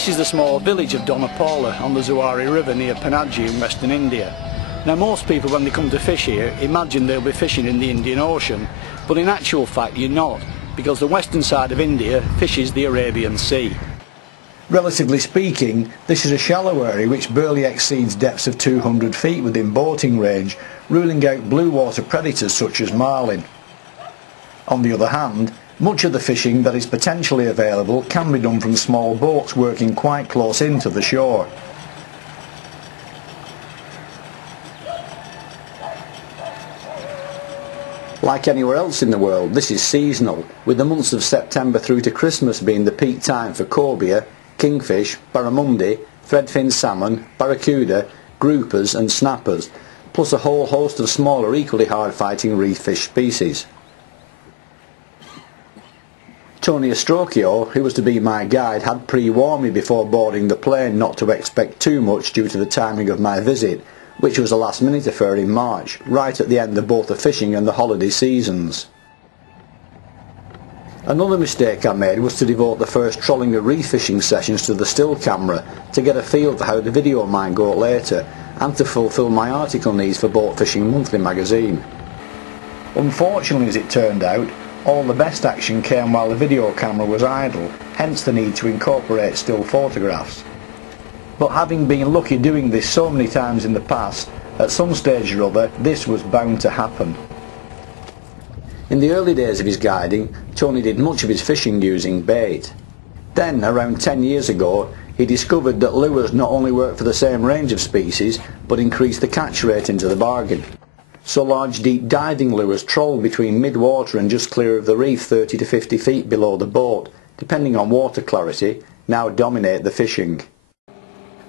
This is the small village of Dona Paula on the Zuari River near Panaji in Western India. Now most people when they come to fish here imagine they'll be fishing in the Indian Ocean, but in actual fact you're not, because the western side of India fishes the Arabian Sea. Relatively speaking, this is a shallow area which barely exceeds depths of 200 feet within boating range, ruling out blue water predators such as marlin. On the other hand, much of the fishing that is potentially available can be done from small boats working quite close in to the shore. Like anywhere else in the world, this is seasonal, with the months of September through to Christmas being the peak time for cobia, kingfish, barramundi, threadfin salmon, barracuda, groupers and snappers, plus a whole host of smaller equally hard-fighting reef fish species. Tony Astrocchio, who was to be my guide, had pre-warned me before boarding the plane not to expect too much due to the timing of my visit, which was a last-minute affair in March, right at the end of both the fishing and the holiday seasons. Another mistake I made was to devote the first trolling of reef fishing sessions to the still camera to get a feel for how the video might go later, and to fulfil my article needs for Boat Fishing Monthly magazine. Unfortunately, as it turned out, all the best action came while the video camera was idle, hence the need to incorporate still photographs. But having been lucky doing this so many times in the past, at some stage or other this was bound to happen. In the early days of his guiding, Tony did much of his fishing using bait. Then, around 10 years ago, he discovered that lures not only work for the same range of species, but increase the catch rate into the bargain. So large deep diving lures trolled between mid-water and just clear of the reef 30 to 50 feet below the boat, depending on water clarity, now dominate the fishing.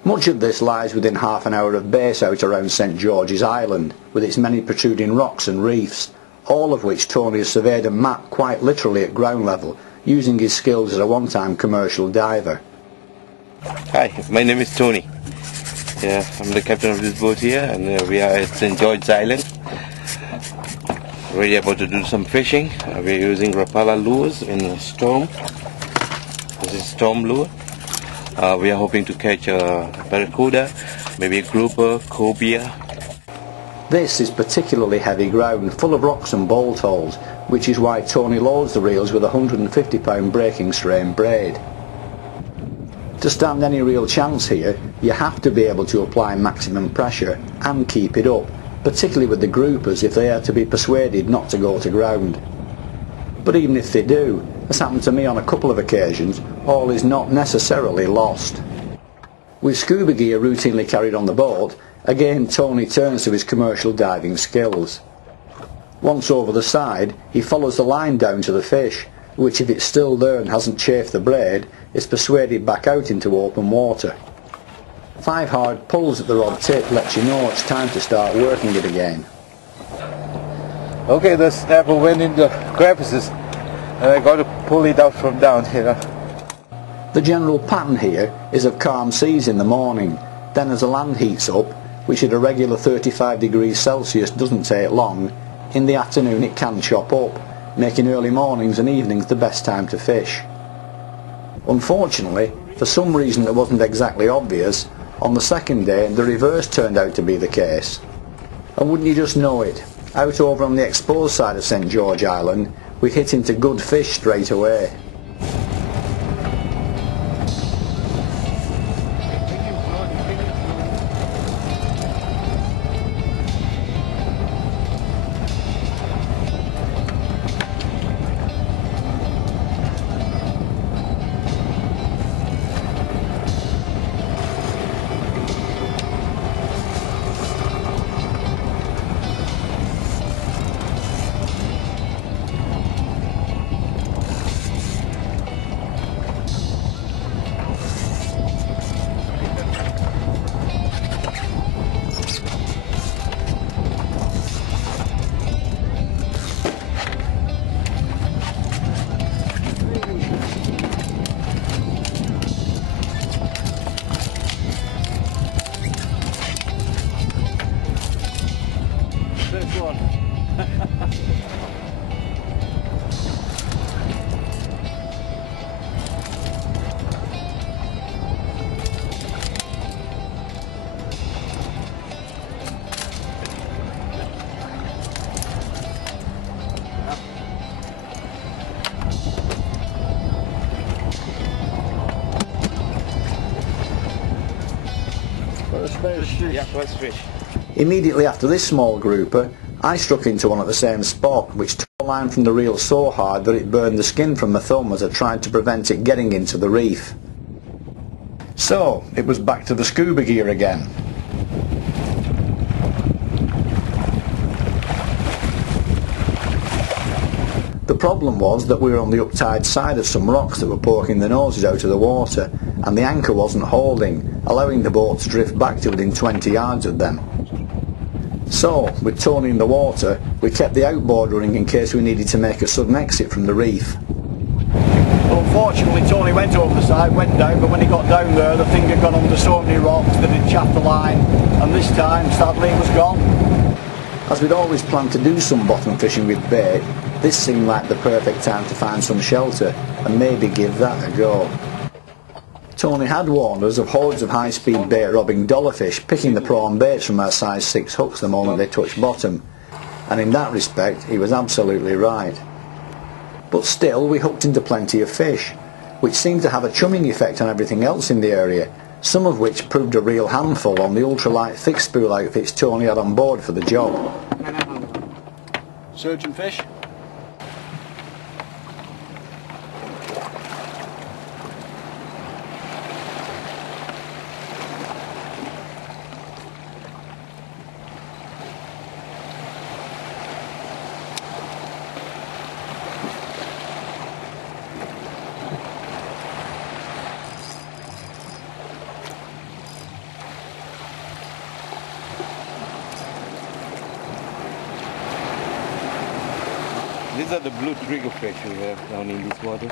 Much of this lies within half an hour of base out around St George's Island, with its many protruding rocks and reefs, all of which Tony has surveyed and mapped quite literally at ground level, using his skills as a one-time commercial diver. Hi, my name is Tony. Yeah, I'm the captain of this boat here, and we are at St George's Island. We're about to do some fishing. We're using Rapala lures in a storm. This is storm lure. We are hoping to catch a barracuda, maybe a grouper, cobia. This is particularly heavy ground, full of rocks and bolt holes, which is why Tony loads the reels with a 150-pound breaking strain braid. To stand any real chance here, you have to be able to apply maximum pressure and keep it up, particularly with the groupers if they are to be persuaded not to go to ground. But even if they do, as happened to me on a couple of occasions, all is not necessarily lost. With scuba gear routinely carried on the boat, again Tony turns to his commercial diving skills. Once over the side, he follows the line down to the fish, which if it's still there and hasn't chafed the braid, is persuaded back out into open water. 5 hard pulls at the rod tip lets you know it's time to start working it again. Okay, the snapper went in the crevices and I got to pull it out from down here. The general pattern here is of calm seas in the morning, then as the land heats up, which at a regular 35 degrees Celsius doesn't take long, in the afternoon it can chop up, making early mornings and evenings the best time to fish. Unfortunately, for some reason that wasn't exactly obvious, on the second day the reverse turned out to be the case. And wouldn't you just know it, out over on the exposed side of St George Island, we hit into good fish straight away. fish. Yeah, first fish. Immediately after this small grouper, I struck into one at the same spot, which tore the line from the reel so hard that it burned the skin from my thumb as I tried to prevent it getting into the reef. So, it was back to the scuba gear again. The problem was that we were on the uptide side of some rocks that were poking their noses out of the water, and the anchor wasn't holding, allowing the boat to drift back to within 20 yards of them. So, with Tony in the water, we kept the outboard running in case we needed to make a sudden exit from the reef. Unfortunately, Tony went over the side, went down, but when he got down there, the thing had gone under so many rocks that it chapped the line, and this time, sadly, it was gone. As we'd always planned to do some bottom fishing with bait, this seemed like the perfect time to find some shelter and maybe give that a go. Tony had warned us of hordes of high-speed bait robbing dollarfish picking the prawn baits from our size 6 hooks the moment they touched bottom, and in that respect he was absolutely right. But still we hooked into plenty of fish, which seemed to have a chumming effect on everything else in the area, some of which proved a real handful on the ultralight fixed spool outfits Tony had on board for the job. Surgeon fish. These are the blue triggerfish we have down in these waters.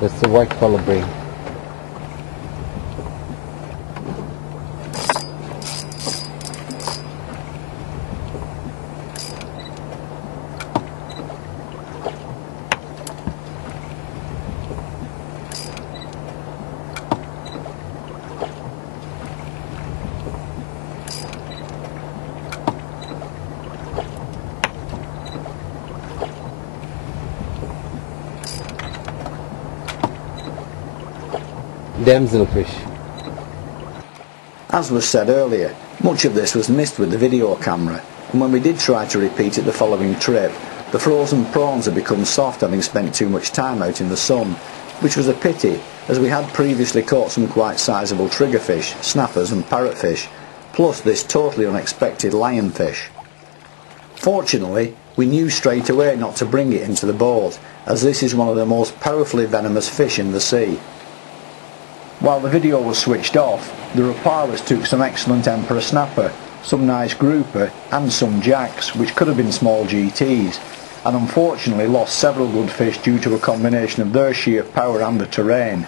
That's the white color brain. Damselfish. As was said earlier, much of this was missed with the video camera, and when we did try to repeat it the following trip, the frozen prawns had become soft having spent too much time out in the sun, which was a pity as we had previously caught some quite sizable triggerfish, snappers and parrotfish, plus this totally unexpected lionfish. Fortunately, we knew straight away not to bring it into the boat, as this is one of the most powerfully venomous fish in the sea. While the video was switched off, the Rapalas took some excellent emperor snapper, some nice grouper and some jacks, which could have been small GTs, and unfortunately lost several good fish due to a combination of their sheer power and the terrain.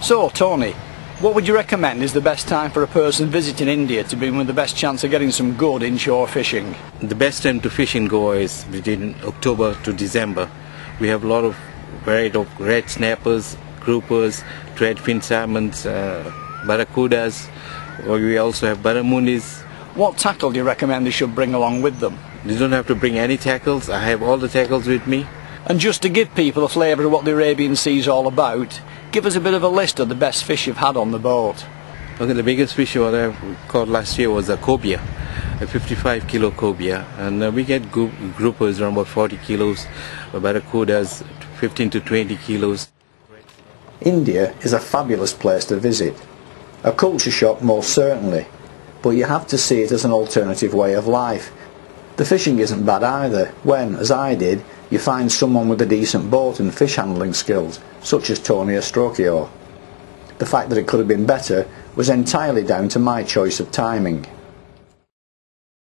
So, Tony, what would you recommend is the best time for a person visiting India to be with the best chance of getting some good inshore fishing? The best time to fish in Goa is between October to December. We have a lot of variety of red snappers, groupers, threadfin salmons, barracudas. We also have barramunis. What tackle do you recommend they should bring along with them? You don't have to bring any tackles. I have all the tackles with me. And just to give people a flavour of what the Arabian Sea is all about, give us a bit of a list of the best fish you've had on the boat. Okay, the biggest fish what I caught last year was a cobia, a 55 kilo cobia, and we get groupers around about 40 kilos, barracudas 15 to 20 kilos. India is a fabulous place to visit. A culture shock most certainly, but you have to see it as an alternative way of life. The fishing isn't bad either when, as I did, you find someone with a decent boat and fish handling skills, such as Tony Estrocchio. The fact that it could have been better was entirely down to my choice of timing.